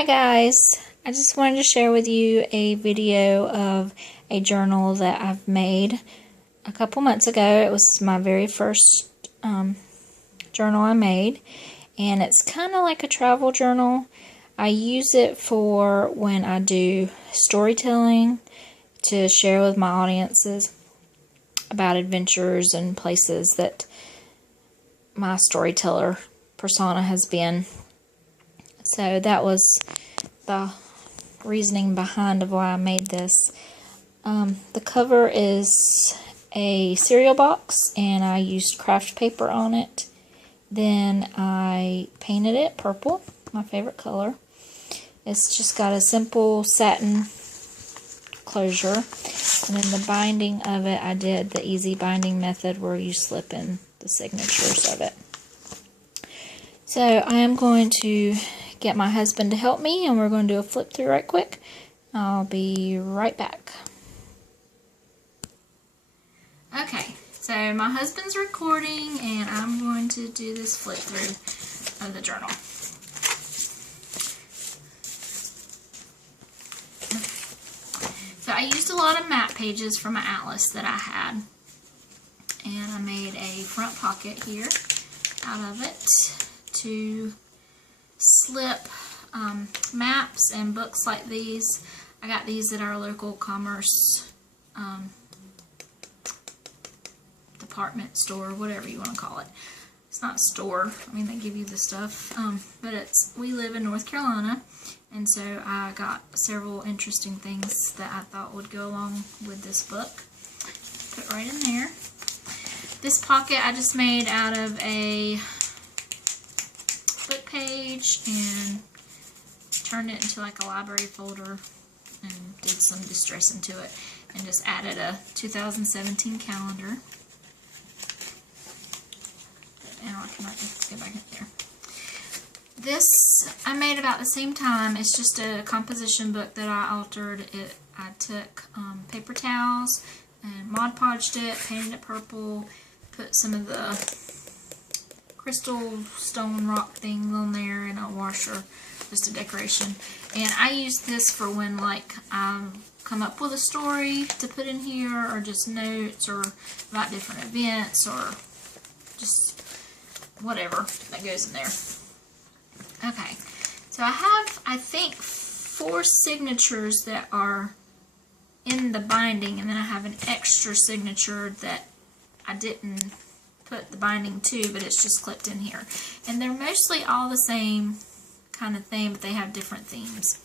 Hi guys, I just wanted to share with you a video of a journal that I've made a couple months ago. It was my very first journal I made, and it's kind of like a travel journal. I use it for when I do storytelling to share with my audiences about adventures and places that my storyteller persona has been. So that was the reasoning behind of why I made this. The cover is a cereal box, and I used craft paper on it. Then I painted it purple, my favorite color. It's just got a simple satin closure, and then the binding of it, I did the easy binding method where you slip in the signatures of it. So I am going to get my husband to help me, and we're going to do a flip through right quick. I'll be right back. Okay, so my husband's recording, and I'm going to do this flip through of the journal. So I used a lot of map pages from an atlas that I had, and I made a front pocket here out of it to slip maps and books like these. I got these at our local commerce department store, whatever you want to call it. It's not a store, I mean they give you the stuff, but we live in North Carolina, and so I got several interesting things that I thought would go along with this book. Put right in there. This pocket I just made out of a book page and turned it into like a library folder and did some distressing to it and just added a 2017 calendar. And I cannot get back in there. This I made about the same time. It's just a composition book that I altered. I took paper towels and Mod Podged it, painted it purple, put some of the crystal stone rock thing on there in a washer, just a decoration. And I use this for when like I come up with a story to put in here, or just notes, or about different events, or just whatever that goes in there. Okay, so I have, I think, 4 signatures that are in the binding, and then I have an extra signature that I didn't put the binding to, but it's just clipped in here. And they're mostly all the same kind of thing, but they have different themes.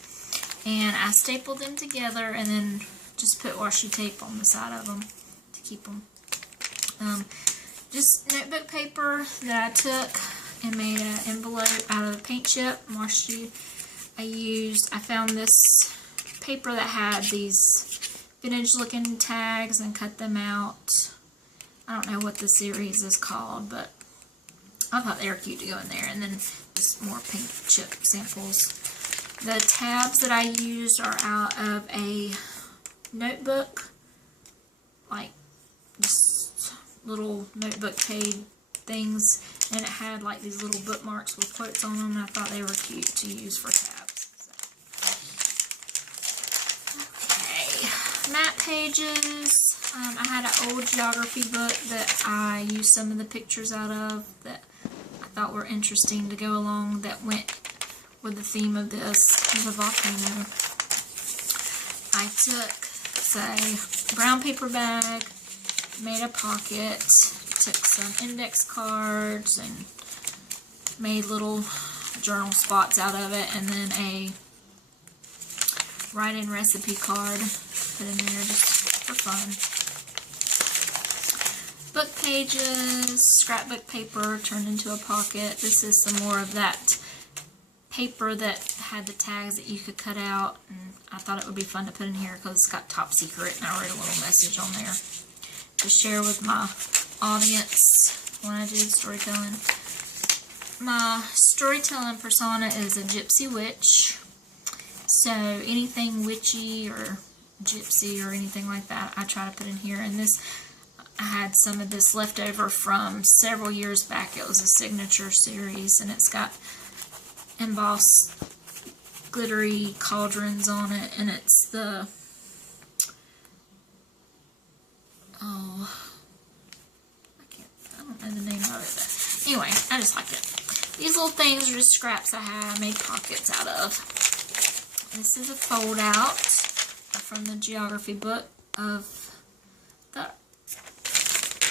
And I stapled them together and then just put washi tape on the side of them to keep them. Just notebook paper that I took and made an envelope out of paint chip washi. I found this paper that had these vintage looking tags and cut them out. I don't know what the series is called, but I thought they were cute to go in there. And then just more paint chip samples. The tabs that I used are out of a notebook, like just little notebook page things, and it had like these little bookmarks with quotes on them, and I thought they were cute to use for tabs. So. Okay, map pages. I had an old geography book that I used some of the pictures out of that I thought were interesting to go along, that went with the theme of this. There's a volcano. I took, say, brown paper bag, made a pocket, took some index cards and made little journal spots out of it, and then a write-in recipe card put in there just for fun. Book pages, scrapbook paper turned into a pocket. This is some more of that paper that had the tags that you could cut out, and I thought it would be fun to put in here because it's got top secret, and I wrote a little message on there to share with my audience when I did storytelling. My storytelling persona is a gypsy witch, so anything witchy or gypsy or anything like that I try to put in here. And this, I had some of this left over from several years back. It was a signature series, and it's got embossed glittery cauldrons on it, and it's the, oh, I don't know the name of it, but anyway, I just like it. These little things are just scraps I made pockets out of. This is a fold out from the geography book of the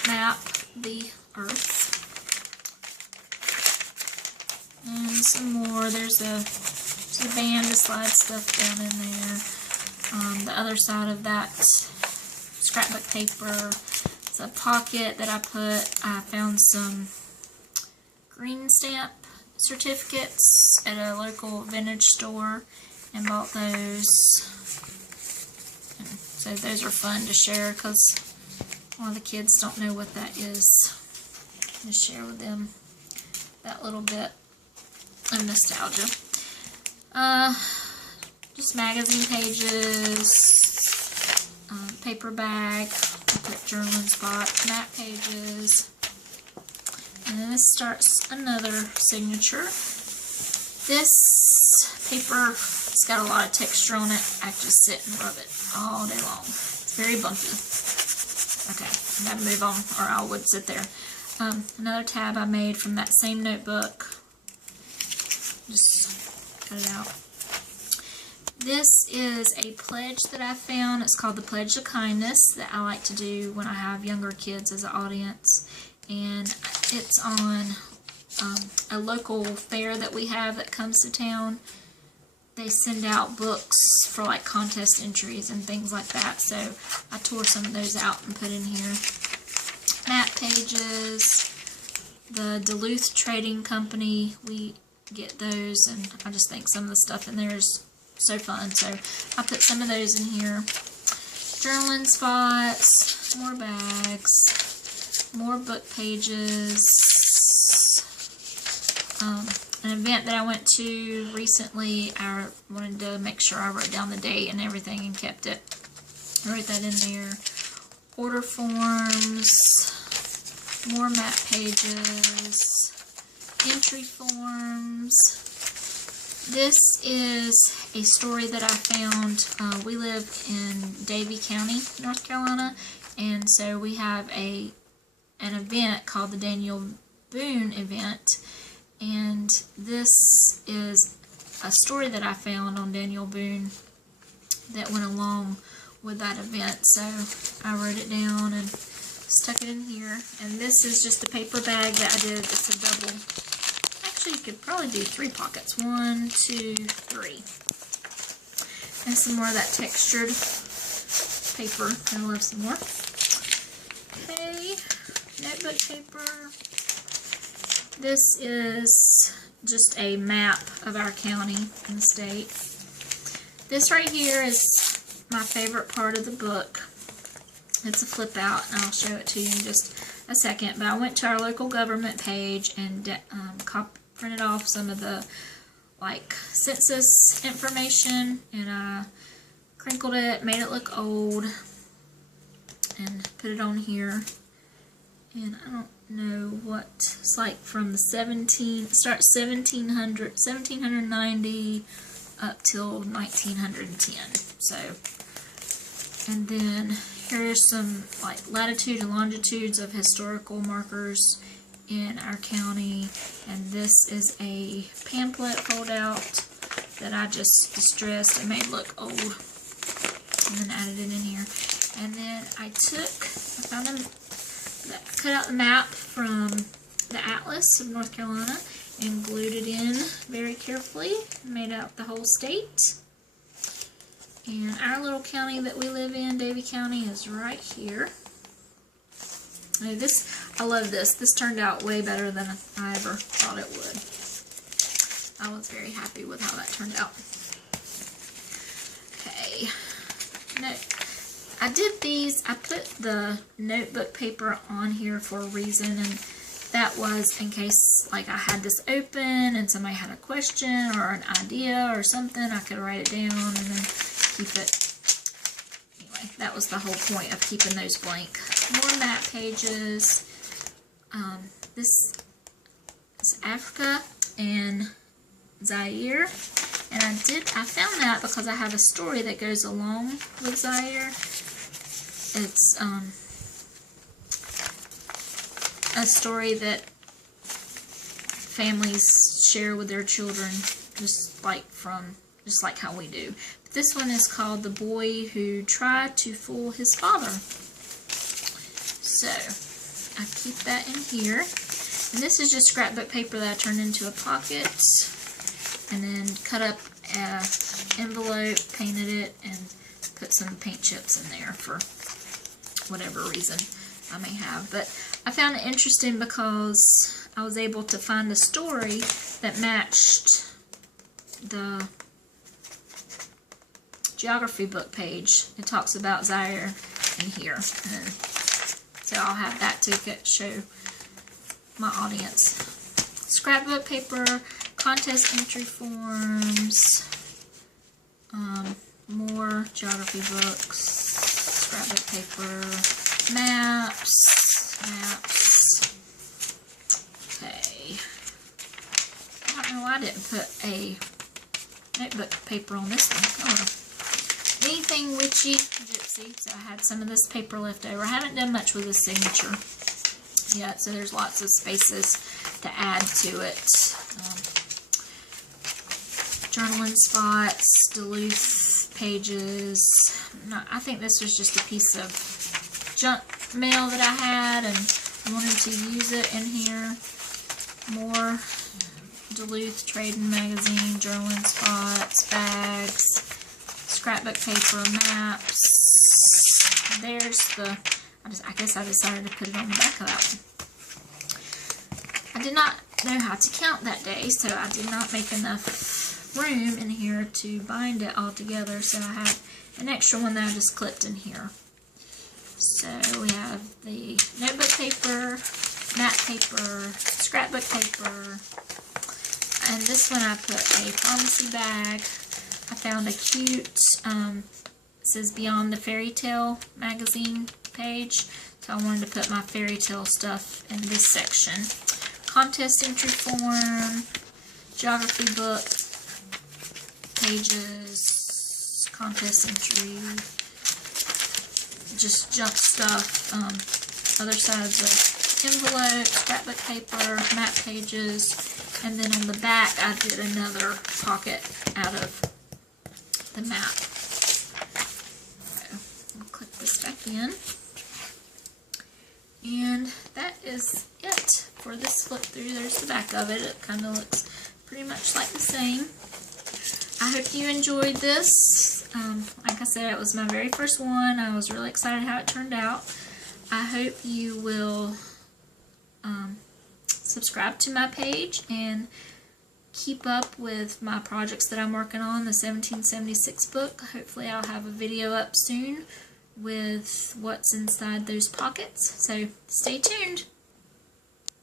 map, the Earth. And some more. There's a band to slide stuff down in there. The other side of that scrapbook paper is a pocket that I found some green stamp certificates at a local vintage store and bought those. And so those are fun to share because a lot of the kids don't know what that is. Just share with them that little bit of nostalgia. Just magazine pages, paper bag, I put journaling spots, map pages. And then this starts another signature. This paper, it's got a lot of texture on it. I just sit and rub it all day long. It's very bumpy. Okay, I gotta move on or I would sit there. Another tab I made from that same notebook. Just cut it out. This is a pledge that I found. It's called the Pledge of Kindness that I like to do when I have younger kids as an audience. And it's on a local fair that we have that comes to town. They send out books for like contest entries and things like that. So I tore some of those out and put in here. Map pages. The Duluth Trading Company, we get those, and I just think some of the stuff in there is so fun. So I put some of those in here. Journaling spots, more bags, more book pages. An event that I went to recently, I wanted to make sure I wrote down the date and everything and kept it. I wrote that in there. Order forms, more map pages, entry forms. This is a story that I found. We live in Davie County, North Carolina, and so we have an event called the Daniel Boone event, and this is a story that I found on Daniel Boone that went along with that event. So I wrote it down and stuck it in here. And this is just a paper bag that I did. It's a double. Actually, you could probably do 3 pockets. 1, 2, 3. And some more of that textured paper. I love some more. Okay, notebook paper. This is just a map of our county and state. This right here is my favorite part of the book. It's a flip out, and I'll show it to you in just a second. But I went to our local government page and printed off some of the census information, and I crinkled it, made it look old, and put it on here. And I don't know what it's like from the 1790 up till 1910. So, and then here's some latitude and longitudes of historical markers in our county, and this is a pamphlet fold out that I just distressed and made look old, and then added it in here. And then I found them, cut out the map from the Atlas of North Carolina and glued it in very carefully, made out the whole state. And our little county that we live in, Davie County, is right here. Now I love this. This turned out way better than I ever thought it would. I was very happy with how that turned out. Okay. I did these, I put the notebook paper on here for a reason, and that was in case I had this open and somebody had a question or an idea or something, I could write it down and then keep it. Anyway, that was the whole point of keeping those blank. More map pages. This is Africa and Zaire, And I found that because I have a story that goes along with Zaire. It's a story that families share with their children, just like how we do. But this one is called The Boy Who Tried to Fool His Father. So I keep that in here. And this is just scrapbook paper that I turned into a pocket, and then cut up an envelope, painted it, and put some paint chips in there for whatever reason I may have. But I found it interesting because I was able to find a story that matched the geography book page. It talks about Zaire in here. And so I'll have that to show my audience. Scrapbook paper, contest entry forms, more geography books, scrapbook paper, maps. Okay. I don't know why I didn't put a notebook paper on this one. Oh well. Anything witchy, gypsy. So I had some of this paper left over. I haven't done much with this signature yet, so there's lots of spaces to add to it. Journaling spots, Duluth pages. I think this was just a piece of junk mail that I had and wanted to use it in here. More Duluth Trading Magazine, journaling spots, bags, scrapbook paper, maps. There's the, I guess I decided to put it on the back of that one. I did not know how to count that day, so I did not make enough room in here to bind it all together, so I have an extra one that I just clipped in here. So we have the notebook paper, matte paper, scrapbook paper, and this one I put a pharmacy bag. I found a cute, it says Beyond the Fairy Tale magazine page, so I wanted to put my fairy tale stuff in this section. Contest entry form, geography book pages, contest entry, just junk stuff, other side of the envelope, scrapbook paper, map pages, and then on the back I did another pocket out of the map. So I'll click this back in. And that is it for this flip through. There's the back of it. It kind of looks pretty much like the same. I hope you enjoyed this. Like I said, it was my very first one. I was really excited how it turned out. I hope you will subscribe to my page and keep up with my projects that I'm working on, the 1776 book. Hopefully I'll have a video up soon with what's inside those pockets. So stay tuned.